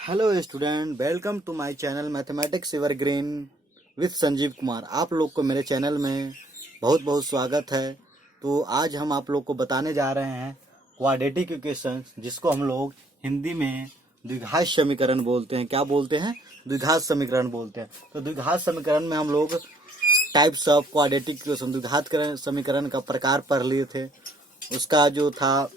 Hello student, welcome to my channel mathematics evergreen with Sanjeev Kumar. आप लोग को मेरे चैनल में बहुत बहुत स्वागत है। तो आज हम आप लोग को बताने जा रहे हैं क्वाड्रेटिक इक्वेशंस, जिसको हम लोग हिंदी में द्विघात समीकरण बोलते हैं। क्या बोलते हैं? द्विघात समीकरण बोलते हैं। तो द्विघात समीकरण में हम लोग टाइप्स ऑफ क्वाड्रेटिक इक्वेशन, द्विघात समीकरण का प्रकार पढ़ लिए थे। उसका जो था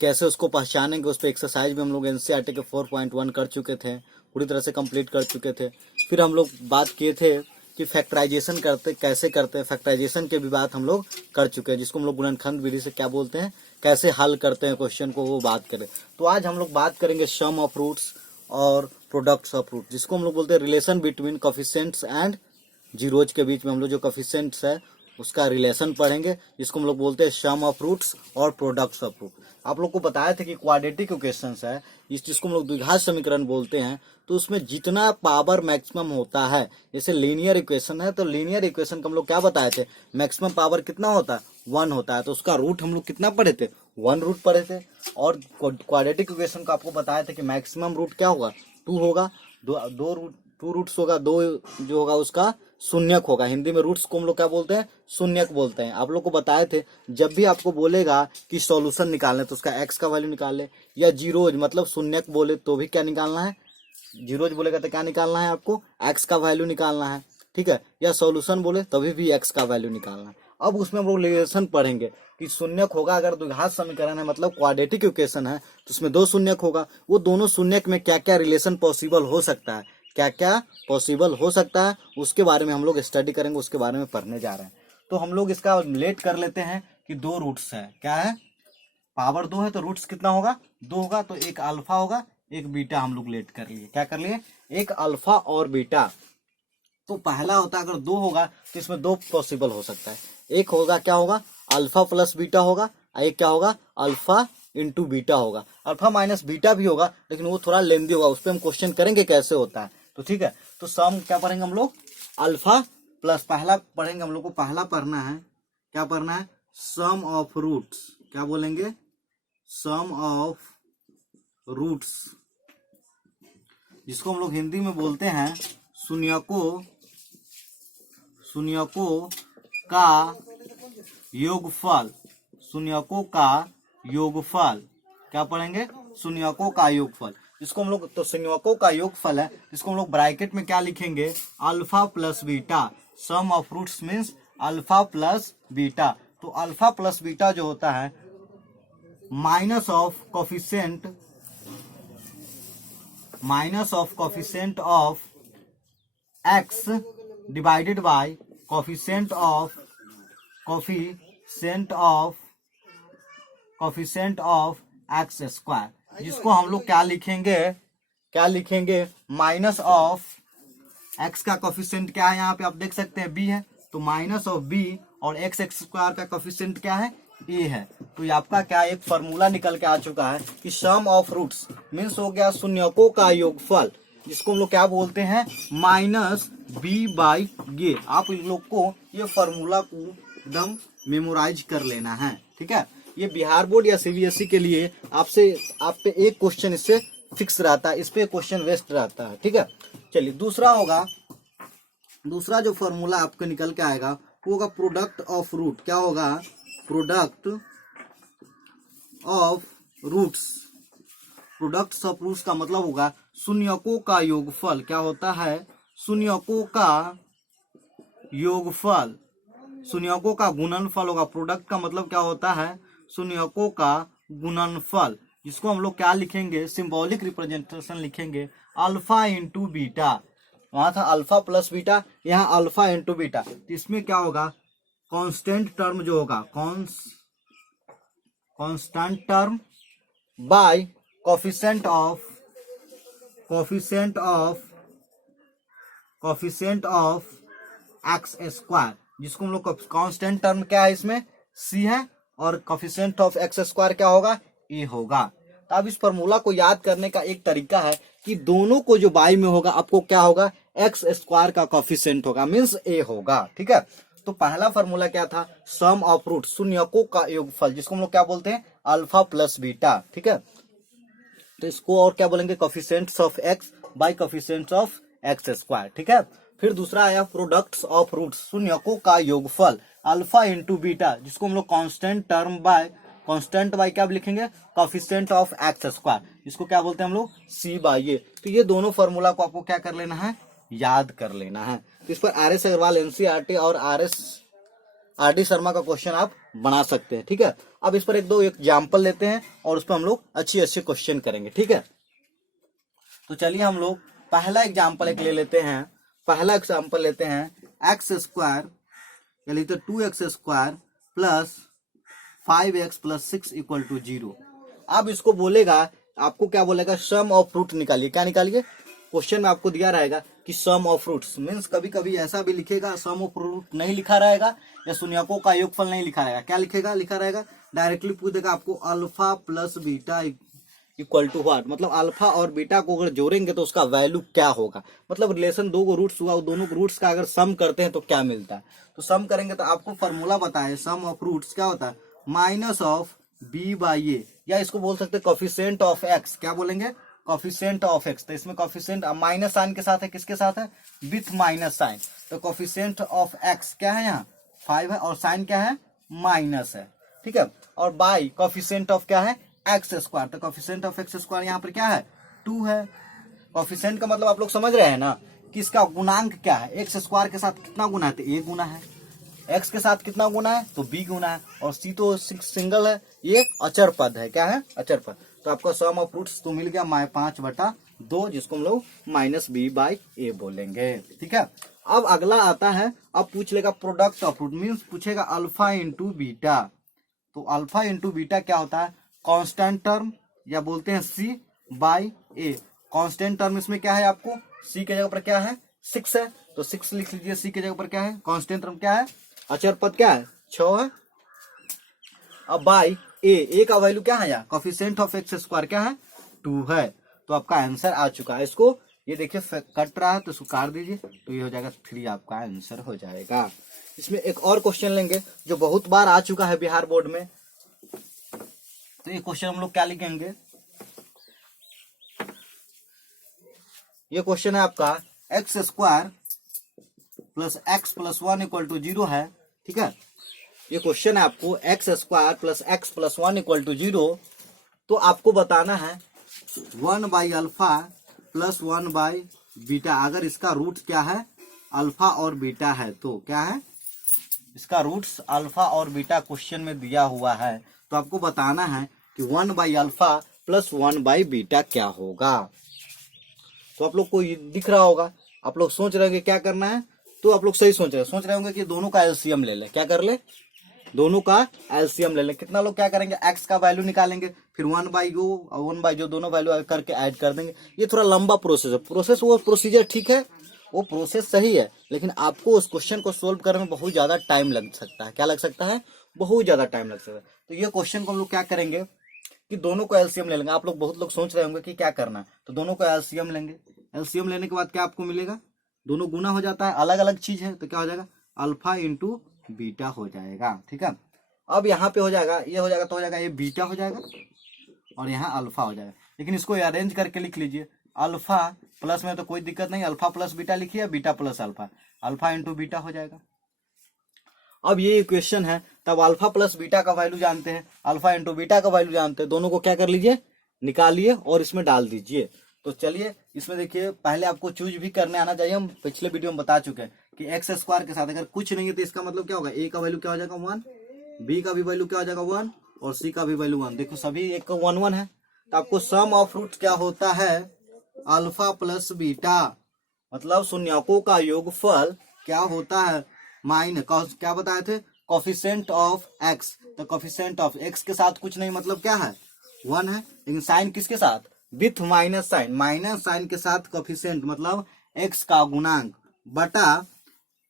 कैसे उसको पहचानेंगे, उस पर एक्सरसाइज में हम लोग एनसीईआरटी के 4.1 कर चुके थे, पूरी तरह से कंप्लीट कर चुके थे। फिर हम लोग बात किए थे कि फैक्टराइजेशन कैसे करते हैं। फैक्टराइजेशन के भी बात हम लोग कर चुके हैं, जिसको हम लोग गुणनखंड विधि से क्या बोलते हैं, कैसे हल करते हैं क्वेश्चन को, वो बात करें। तो आज हम लोग बात करेंगे सम ऑफ रूट्स और प्रोडक्ट्स ऑफ रूट, जिसको हम लोग बोलते हैं relation between coefficients and zeros के बीच में हम लोग जो कोफिशिएंट्स है उसका रिलेशन पढ़ेंगे, जिसको हम लोग बोलते हैं सम ऑफ रूट्स और प्रोडक्ट्स ऑफ रूट। आप लोग को बताया था कि क्वाड्रेटिक इक्वेशंस है, जिसको हम लोग द्विघात समीकरण बोलते हैं, तो उसमें जितना पावर मैक्सिमम होता है, जैसे लीनियर इक्वेशन है तो लीनियर इक्वेशन का हम लोग क्या बताए थे, मैक्सिमम पावर कितना होता है, 1 होता है। तो उसका रूट हम लोग कितना पढ़े थे, 1 रूट पढ़े थे। और क्वाड्रेटिक इक्वेशन को आपको बताया था कि मैक्सिमम रूट क्या होगा, 2 होगा। दो रूट 2 रूट्स होगा, 2 जो होगा उसका शून्यक होगा। हिंदी में रूट्स को हम लोग क्या बोलते हैं, शून्यक बोलते हैं। आप लोग को बताए थे जब भी आपको बोलेगा कि सॉल्यूशन निकालना है तो उसका एक्स का वैल्यू निकाल ले, या जीरोज मतलब शून्यक बोले तो भी क्या निकालना है, जीरोज बोलेगा तो क्या निकालना है, आपको एक्स का वैल्यू निकालना है, ठीक है। या सॉल्यूशन बोले तभी भी एक्स का वैल्यू निकालना है। अब उसमें हम लोग रिलेशन पढ़ेंगे कि शून्यक होगा, अगर द्विघात समीकरण है मतलब क्वाड्रेटिक इक्वेशन है तो उसमें 2 शून्यक होगा। वो दोनों शून्यक में क्या क्या रिलेशन पॉसिबल हो सकता है, क्या क्या पॉसिबल हो सकता है, उसके बारे में हम लोग स्टडी करेंगे, उसके बारे में पढ़ने जा रहे हैं। तो हम लोग इसका लेट कर लेते हैं कि 2 रूट्स है, क्या है, पावर 2 है तो रूट्स कितना होगा, 2 होगा। तो एक अल्फा होगा, एक बीटा हम लोग लेट कर लिए। क्या कर लिए, एक अल्फा और बीटा। तो पहला होता है अगर 2 होगा तो इसमें 2 पॉसिबल हो सकता है। एक होगा क्या होगा, अल्फा प्लस बीटा होगा, एक क्या होगा, अल्फा इंटू बीटा होगा। अल्फा माइनस बीटा भी होगा, लेकिन वो थोड़ा लेंदी होगा, उस पर हम क्वेश्चन करेंगे कैसे होता है। तो ठीक है, तो सम क्या पढ़ेंगे हम लोग, अल्फा प्लस पहला पढ़ेंगे, हम लोग को पहला पढ़ना है, क्या पढ़ना है, सम ऑफ रूट्स। क्या बोलेंगे, सम ऑफ रूट्स, जिसको हम लोग हिंदी में बोलते हैं शून्यकों का योगफल। शून्यकों का योगफल क्या पढ़ेंगे, शून्यकों का योगफल, जिसको हम लोग, तो शून्यकों का योगफल है, जिसको हम लोग ब्रैकेट में क्या लिखेंगे, alpha plus beta. Sum of roots means alpha plus beta. तो अल्फा प्लस बीटा जो होता है minus of coefficient of x divided by coefficient of x square, जिसको हम लोग क्या लिखेंगे माइनस ऑफ एक्स का कोफिशिएंट क्या है, यहाँ पे आप देख सकते हैं बी है, तो माइनस ऑफ बी, और एक्स स्क्वायर का कोफिशिएंट क्या है, ए है। तो ये आपका क्या एक फॉर्मूला निकल के आ चुका है कि सम ऑफ रूट्स मीन्स हो गया शून्यकों का योगफल, जिसको हम लोग क्या बोलते हैं, माइनस बी बाई ये। आप इन लोग को ये फॉर्मूला को एकदम मेमोराइज कर लेना है, ठीक है। ये बिहार बोर्ड या सीबीएसई के लिए आप पे एक क्वेश्चन इससे फिक्स रहता है, इस पे क्वेश्चन वेस्ट रहता है, ठीक है। चलिए दूसरा होगा, दूसरा जो फॉर्मूला आपको निकल के आएगा वो होगा प्रोडक्ट ऑफ रूट। क्या होगा, product of roots. Products of roots का मतलब होगा शून्यकों का योगफल। क्या होता है, शून्यकों का योगफल, शून्यकों का गुणनफल होगा। प्रोडक्ट का मतलब क्या होता है, शून्यकों का गुणनफल, जिसको हम लोग क्या लिखेंगे, सिंबॉलिक रिप्रेजेंटेशन लिखेंगे, अल्फा इंटू बीटा। वहां था अल्फा प्लस बीटा, यहाँ अल्फा इंटू बीटा। तो इसमें क्या होगा, कांस्टेंट टर्म जो होगा, constant term bye coefficient of x square, जिसको हम लोग कांस्टेंट टर्म क्या है इसमें, सी है, और कोफिशिएंट ऑफ एक्स स्क्वायर क्या होगा, ए होगा। तो अब इस फॉर्मूला को याद करने का एक तरीका है कि दोनों को जो बाई में होगा आपको क्या होगा, एक्स स्क्वायर का कोफिशिएंट होगा, मीन्स ए होगा, ठीक है। तो पहला फॉर्मूला क्या था, सम ऑफ रूट, शून्यकों का योगफल, जिसको हम लोग क्या बोलते हैं, अल्फा प्लस बीटा, ठीक है। तो इसको और क्या बोलेंगे, coefficients of x by coefficients of x square, ठीक है। फिर दूसरा आया प्रोडक्ट्स ऑफ रूट्स, शून्यकों का योगफल अल्फा इंटू बीटा, जिसको हम लोग constant term by constant by क्या लिखेंगे, कोफिशिएंट ऑफ एक्स स्क्वायर, इसको क्या बोलते हैं हम लोग, सी बाय ए। तो ये दोनों फॉर्मूला को आपको क्या कर लेना है, याद कर लेना है। तो इस पर आर एस अग्रवाल एनसीईआरटी और आर डी शर्मा का क्वेश्चन आप बना सकते हैं, ठीक है। अब इस पर एक दो एग्जाम्पल लेते हैं और उस पर हम लोग अच्छी अच्छी क्वेश्चन करेंगे, ठीक है। तो चलिए हम लोग पहला एग्जाम्पल एक ले लेते हैं। पहला एग्जाम्पल लेते हैं एक्स स्क्वायर यानी तो 2x square plus 5x plus 6 equal to 0। अब इसको बोलेगा, आपको क्या बोलेगा, सम ऑफ रूट निकालिए। क्या निकालिए, क्वेश्चन में आपको दिया रहेगा कि सम ऑफ रूट्स मीन्स कभी कभी ऐसा भी लिखेगा सम ऑफ रूट नहीं लिखा रहेगा या शून्यकों का योगफल नहीं लिखा रहेगा। क्या लिखेगा, लिखा रहेगा डायरेक्टली पूछ देगा आपको alpha plus beta equal to what, मतलब अल्फा और बीटा को अगर जोड़ेंगे तो उसका वैल्यू क्या होगा, मतलब रिलेशन दो को रूट्स हुआ, दोनों रूट्स का अगर सम करते हैं तो क्या मिलता है। तो सम करेंगे तो आपको फॉर्मूला बताए सम ऑफ रूट्स क्या होता है, माइनस ऑफ बी बाई ए, या इसको बोल सकते हैं कोफिशिएंट ऑफ एक्स। क्या बोलेंगे, कोफिशिएंट ऑफ एक्स। तो इसमें कोफिशिएंट माइनस साइन के साथ है, किसके साथ है, विथ माइनस साइन। तो कोफिशिएंट ऑफ एक्स क्या है, यहाँ 5 है और साइन क्या है, माइनस है, ठीक है। और बाई कोफिशिएंट ऑफ क्या है, एक्स स्क्वायर। तो कोफिशिएंट ऑफ एक्स स्क्वायर यहाँ पर क्या है, 2 है। कोफिशिएंट का मतलब आप लोग समझ रहे हैं ना कि इसका गुणांक क्या है, एक्स स्क्वायर के साथ कितना गुना है, तो ए गुना है, एक्स के साथ कितना गुना है, तो बी गुना है, और सी तो सिंगल है, ये अचर पद है। क्या है, अचर पद। तो आपका सम ऑफ रूट्स तो मिल गया 5/2, जिसको हम लोग माइनस बी बाई ए बोलेंगे, ठीक है। अब अगला आता है, अब पूछ लेगा प्रोडक्ट ऑफ रूट, मीन्स पूछेगा अल्फा इंटू बीटा। तो अल्फा इंटू बीटा क्या होता है, कांस्टेंट टर्म या बोलते हैं सी बाई ए। कांस्टेंट टर्म इसमें क्या है, आपको सी के जगह पर क्या है, 6 है, तो 6 लिख लीजिए। सी के जगह पर क्या है, कांस्टेंट टर्म क्या है, अचर पद क्या है, 6 है। अब बाई ए का वैल्यू क्या है, यहाँ कोफिशिएंट ऑफ एक्स स्क्वायर क्या है, 2 है। तो आपका आंसर आ चुका है। इसको ये देखिए कट रहा है तो इसको काट दीजिए, तो ये हो जाएगा 3, आपका आंसर हो जाएगा। इसमें एक और क्वेश्चन लेंगे जो बहुत बार आ चुका है बिहार बोर्ड में। तो ये क्वेश्चन हम लोग क्या लिखेंगे, ये क्वेश्चन है आपका x square plus x plus 1 equal to 0 है, ठीक है। ये क्वेश्चन है आपको x square plus x plus 1 equal to 0। तो आपको बताना है 1 by alpha plus 1 by beta. अगर इसका रूट क्या है, अल्फा और बीटा है, तो क्या है, इसका रूट्स अल्फा और बीटा क्वेश्चन में दिया हुआ है। तो आपको बताना है कि 1 by alpha plus 1 by beta क्या होगा। तो आप लोग को ये दिख रहा होगा, आप लोग सोच रहे होंगे क्या करना है, तो आप लोग सही सोच रहे होंगे कि दोनों का एलसीएम ले ले। क्या कर ले, दोनों का एलसीएम ले ले। कितना लोग क्या करेंगे, एक्स का वैल्यू निकालेंगे, फिर 1/जो दोनों वैल्यू करके ऐड कर देंगे। ये थोड़ा लंबा प्रोसेस है, वो प्रोसीजर ठीक है, वो प्रोसेस सही है, लेकिन आपको उस क्वेश्चन को सोल्व करने में बहुत ज्यादा टाइम लग सकता है। क्या लग सकता है, बहुत ज्यादा टाइम लग सकता है। तो ये क्वेश्चन को हम लोग क्या करेंगे कि दोनों को एलसीएम ले लेंगे। आप लोग बहुत लोग सोच रहे होंगे कि क्या करना है, तो दोनों को एलसीएम लेंगे। एलसीएम लेने के बाद क्या आपको मिलेगा, दोनों गुना हो जाता है, अलग अलग चीज है, तो क्या हो जाएगा, अल्फा इंटू बीटा हो जाएगा, ठीक है। अब यहाँ पे हो जाएगा, ये हो जाएगा, तो हो जाएगा ये बीटा हो जाएगा और यहाँ अल्फा हो जाएगा। लेकिन इसको अरेंज करके लिख लीजिए, अल्फा प्लस में तो कोई दिक्कत नहीं, अल्फा प्लस बीटा लिखिए, beta plus alpha, alpha into beta हो जाएगा। अब ये इक्वेशन है, तब अल्फा प्लस बीटा का वैल्यू जानते हैं, अल्फा इंटू बीटा का वैल्यू जानते हैं, दोनों को क्या कर लीजिए, निकालिए और इसमें डाल दीजिए। तो चलिए इसमें देखिए, पहले आपको चूज भी करने आना चाहिए। हम पिछले वीडियो में बता चुके हैं कि एक्स स्क्वायर के साथ अगर कुछ नहीं है तो इसका मतलब क्या होगा, ए का वैल्यू क्या हो जाएगा 1, बी का भी वैल्यू क्या हो जाएगा 1 और सी का भी वैल्यू 1। देखो सभी एक 1 1 है। तो आपको सम ऑफ रूट क्या होता है, अल्फा प्लस बीटा, मतलब शून्यकों का योगफल क्या होता है, क्या बताए थे, कोफिशिएंट ऑफ एक्स। तो कोफिशिएंट ऑफ एक्स के साथ कुछ नहीं, मतलब क्या है 1 है, लेकिन साइन किसके साथ, विथ माइनस साइन के साथ कोफिशिएंट मतलब एक्स का गुणांक बटा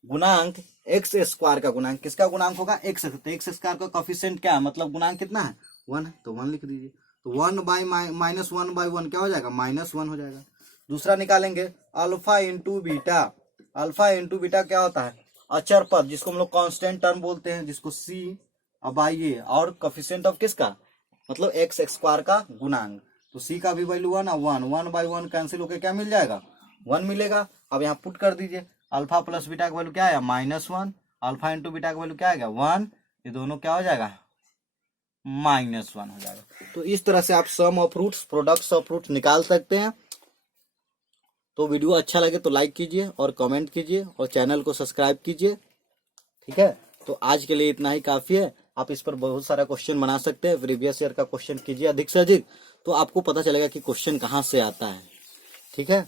गुणांक एक्स स्क्वायर का गुणांक। किसका गुणांक होगा, एक्स। तो एक्स स्क्वायर का कोफिशिएंट क्या है, मतलब गुणांक कितना है, 1 है, तो 1 लिख दीजिए। तो 1 बाई माइनस 1/1 क्या हो जाएगा, -1 हो जाएगा। दूसरा निकालेंगे alpha into beta. Alpha into beta क्या होता है, अचर पद, जिसको हम लोग कांस्टेंट टर्म बोलते हैं, जिसको सी बाई ए, और कोफिशिएंट ऑफ किसका, मतलब एक्स स्क्वायर का गुणांक। तो सी का भी वैल्यू 1 है, 1/1 कैंसिल होकर क्या मिल जाएगा, 1 मिलेगा। अब यहाँ पुट कर दीजिए, अल्फा प्लस बीटा का वैल्यू क्या है, -1, अल्फा इंटू बीटा का वैल्यू क्या आएगा 1, ये दोनों क्या हो जाएगा, -1 हो जाएगा। तो इस तरह से आप some of roots, products of roots निकाल सकते हैं। तो वीडियो अच्छा लगे तो लाइक कीजिए और कमेंट कीजिए और चैनल को सब्सक्राइब कीजिए। ठीक है, तो आज के लिए इतना ही काफी है। आप इस पर बहुत सारा क्वेश्चन बना सकते हैं, प्रीवियस ईयर का क्वेश्चन कीजिए अधिक से अधिक, तो आपको पता चलेगा कि क्वेश्चन कहाँ से आता है। ठीक है।